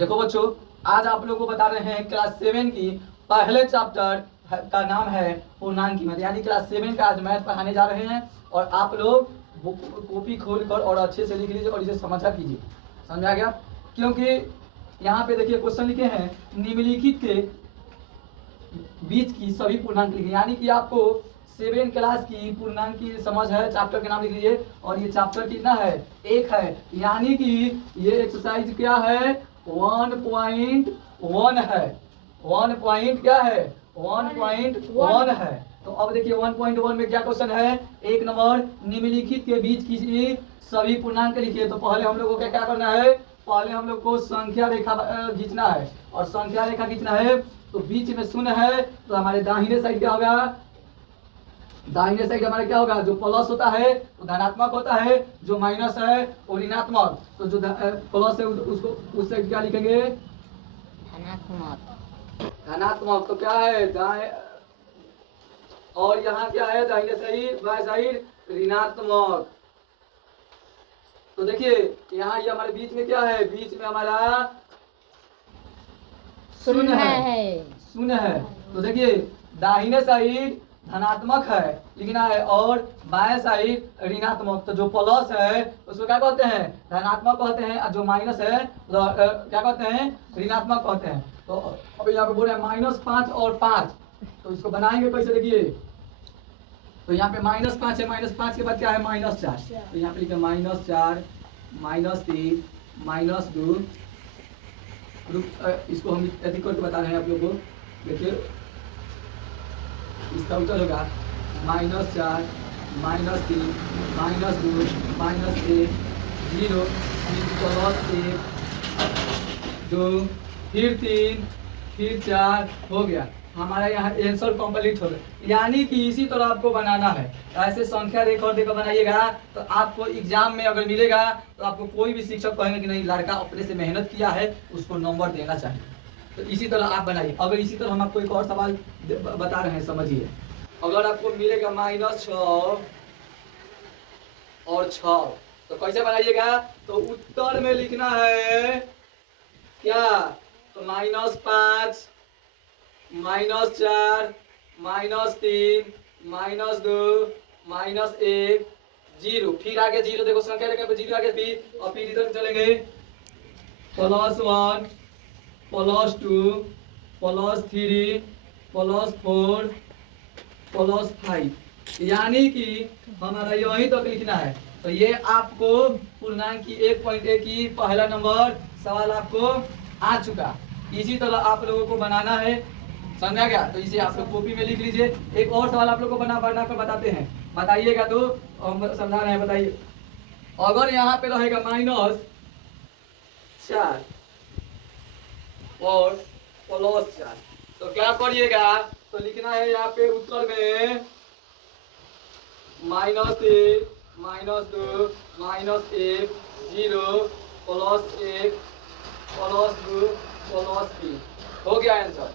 देखो बच्चों, आज आप लोगों को बता रहे हैं क्लास 7 की पहले चैप्टर का नाम है पूर्णांक की मैथ, यानी क्लास 7 का आज मैथ पढ़ाने जा रहे हैं। और आप लोग कॉपी खोल कर और अच्छे से लिख लीजिए और इसे समझा कीजिए। समझ आ गया? क्योंकि यहाँ पे देखिए क्वेश्चन लिखे हैं, निम्नलिखित के बीच की सभी पूर्णांक लिखिए, यानी कि आपको 7 क्लास की पूर्णांक की समझ है। चैप्टर का नाम लिख लीजिए और ये चैप्टर कितना है? 1 है, यानी कि ये एक्सरसाइज क्या है? 1.1 है। 1 पॉइंट क्या है? 1.1 है। तो अब देखिए 1.1 में क्या क्वेश्चन है? 1 नंबर, निम्नलिखित के बीच की सभी पूर्णांक लिखिए। तो पहले हम लोग को क्या करना है? पहले हम लोग को संख्या रेखा खींचना है, और संख्या रेखा खींचना है तो बीच में शून्य है, तो हमारे दाहिने साइड क्या होगा? दाहिने साइड हमारा क्या होगा? जो प्लस होता है वो धनात्मक होता है, जो माइनस है वो ऋणात्मक। तो जो प्लस है उसको उस साइड क्या लिखेंगे? धनात्मक। धनात्मक। तो क्या है? दाएं, और यहाँ क्या है? दाहिने साइड, बाएं साइड ऋणात्मक। तो देखिए यहाँ ये हमारे बीच में क्या है? बीच में हमारा शून्य है, शून्य है। तो देखिए दाहिने साइड धनात्मक है लिखना है, और बाएं साइड ऋणात्मक। तो जो प्लस है उसको क्या कहते हैं? धनात्मक कहते हैं, और जो माइनस है क्या कहते हैं? ऋणात्मक कहते हैं। तो अब यहाँ पे बोल रहे हैं -5 और 5, तो इसको बनाएंगे कैसे? देखिए तो यहाँ पे -5 है, -5 के बाद क्या है? -4। तो यहाँ पे लिखे -4, -3, -2। इसको हम अधिक करके बता रहे हैं आप लोगों को। देखिए इसका उत्तर होगा -4, -3, -2, -1, 0, फिर +1, 2, फिर 3, फिर 4 हो गया। हमारा यहाँ आंसर कंप्लीट हो गया। यानी कि इसी तरह आपको बनाना है। ऐसे संख्या रेखा देकर बनाइएगा तो आपको एग्जाम में अगर मिलेगा तो आपको कोई भी शिक्षक कहेंगे कि नहीं, लड़का अपने से मेहनत किया है, उसको नंबर देना चाहिए। तो इसी तरह आप बनाइए। अगर इसी तरह हम आपको एक और सवाल बता रहे हैं, समझिए। अगर आपको मिलेगा -6 और 6, तो कैसे बनाइएगा? तो उत्तर में लिखना है क्या? तो -5, -4, -3, -2, -1, 0, फिर आगे 0। देखो संख्या रेखा पे 0 आगे, फिर और फिर इधर चलेंगे +1, +2, +3, +4, +5, यानी कि हमारा यहीं तक लिखना है। तो ये आपको पूर्णांक की 1.1 की पहला नंबर सवाल आपको आ चुका। इसी तरह आप लोगों को बनाना है। समझा गया? तो इसे आप लोग कॉपी में लिख लीजिए। एक और सवाल आप लोग को बना कर बताते हैं, बताइएगा तो हम समझा रहे हैं। बताइए, अगर यहाँ पे रहेगा -4 और +4, तो क्या करिएगा? तो लिखना है यहाँ पे उत्तर में -1, -2, -1, 0, +1, +2, +3 हो गया आंसर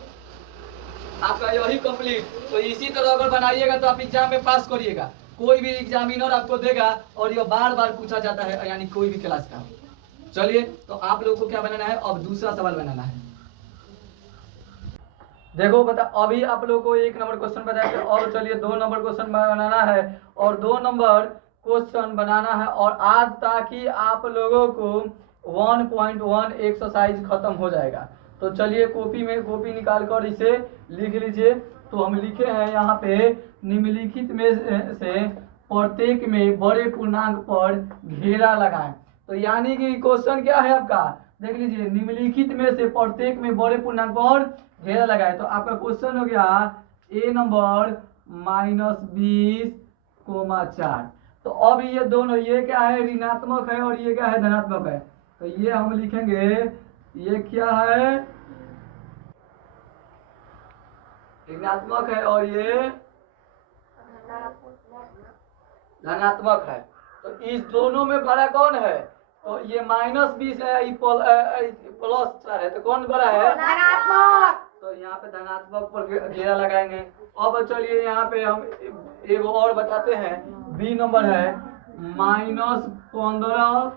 आपका यही कंप्लीट। तो इसी तरह अगर बनाइएगा तो आप एग्जाम में पास करिएगा। कोई भी एग्जामिनर आपको देगा और ये बार बार पूछा जाता है, यानी कोई भी क्लास का। चलिए, तो आप लोगों को क्या बनाना है? अब दूसरा सवाल बनाना है। देखो बता, अभी आप लोगों को 1 नंबर क्वेश्चन बताया, और चलिए 2 नंबर क्वेश्चन बनाना है, और 2 नंबर क्वेश्चन बनाना है। और आज ताकि आप लोगों को 1.1 एक्सरसाइज खत्म हो जाएगा। तो चलिए कॉपी निकाल कर इसे लिख लीजिए। तो हम लिखे हैं यहाँ पे, निम्नलिखित में से प्रत्येक में बड़े पूर्णांक पर घेरा लगाएं। तो यानी कि क्वेश्चन क्या है आपका? देख लीजिए, निम्नलिखित में से प्रत्येक में बड़े पूर्णांक पर घेरा लगाए। तो आपका क्वेश्चन हो गया ए नंबर -20,4। तो अब ये दोनों, ये क्या है? ऋणात्मक है, और ये क्या है? धनात्मक है। तो ये हम लिखेंगे, ये क्या है? ऋणात्मक है, और ये धनात्मक है। तो इस दोनों में बड़ा कौन है? तो ये -20 है, +4 है, तो कौन बड़ा है? धनात्मक। तो यहाँ पे धनात्मक पर घेरा लगाएंगे। अब चलिए यहाँ पे हम एक और बताते हैं। बी नंबर है -15 और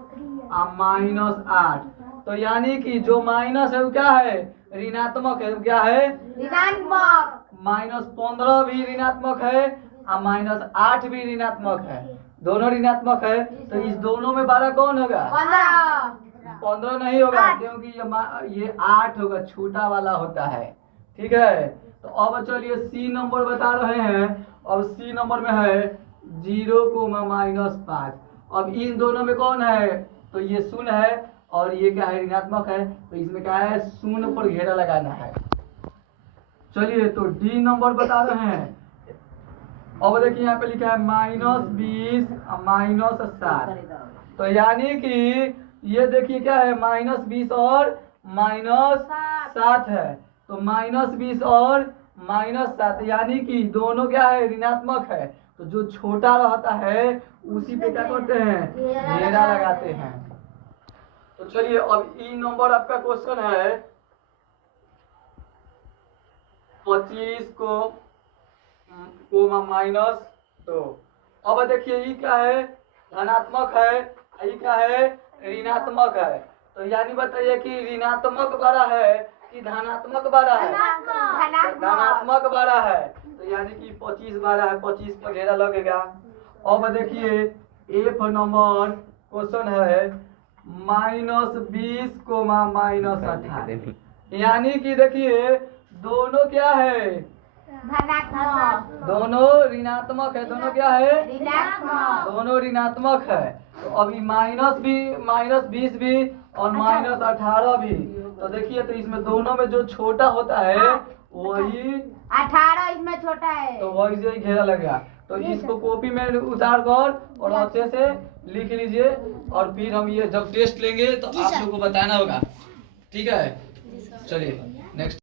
-8। तो यानी कि जो माइनस है वो क्या है, ऋणात्मक है। वो क्या है, ऋणात्मक। -15 भी ऋणात्मक है और -8 भी ऋणात्मक है, दोनों ऋणात्मक है। तो इस दोनों में 12 कौन होगा, 15 नहीं होगा, क्योंकि ये 8 होगा, छोटा वाला होता है। ठीक है, तो अब चलिए सी नंबर बता रहे हैं। अब सी नंबर में है 0,-5। अब इन दोनों में कौन है, तो ये शून्य है और ये क्या है, ऋणात्मक है। तो इसमें क्या है, शून्य पर घेरा लगाना है। चलिए तो डी नंबर बता रहे हैं। अब देखिए यहाँ पे लिखा है -20 और -7। तो यानी कि ये देखिए क्या है, -20 और -7 है। तो -20 और -7 यानी कि दोनों क्या है, ऋणात्मक है। तो जो छोटा रहता है उसी पे क्या करते हैं, घेरा लगाते हैं। तो चलिए अब ई नंबर आपका क्वेश्चन है 25 को -2। अब देखिए ये क्या है, धनात्मक है, ये क्या है, ऋणात्मक है। तो यानी बताइए कि ऋणात्मक बड़ा है कि धनात्मक बड़ा है, धनात्मक बड़ा है। तो यानी कि 25 बड़ा है, 25 पर घेरा लगेगा। अब देखिए एफ नंबर क्वेश्चन है -20 को -18। यानी कि देखिए दोनों क्या है, धनात्मक। दोनों ऋणात्मक है, दोनों क्या है, ऋणात्मक। दोनों ऋणात्मक है। तो अभी -20 भी और -18 भी। तो देखिए तो इसमें दोनों में जो छोटा होता है वही 18 इसमें छोटा है, तो वही से ही घेरा लगेगा। तो इसको कॉपी में उतार कर और अच्छे से लिख लीजिए, और फिर हम ये जब टेस्ट लेंगे तो आप लोग को बताना होगा। ठीक है, चलिए नेक्स्ट।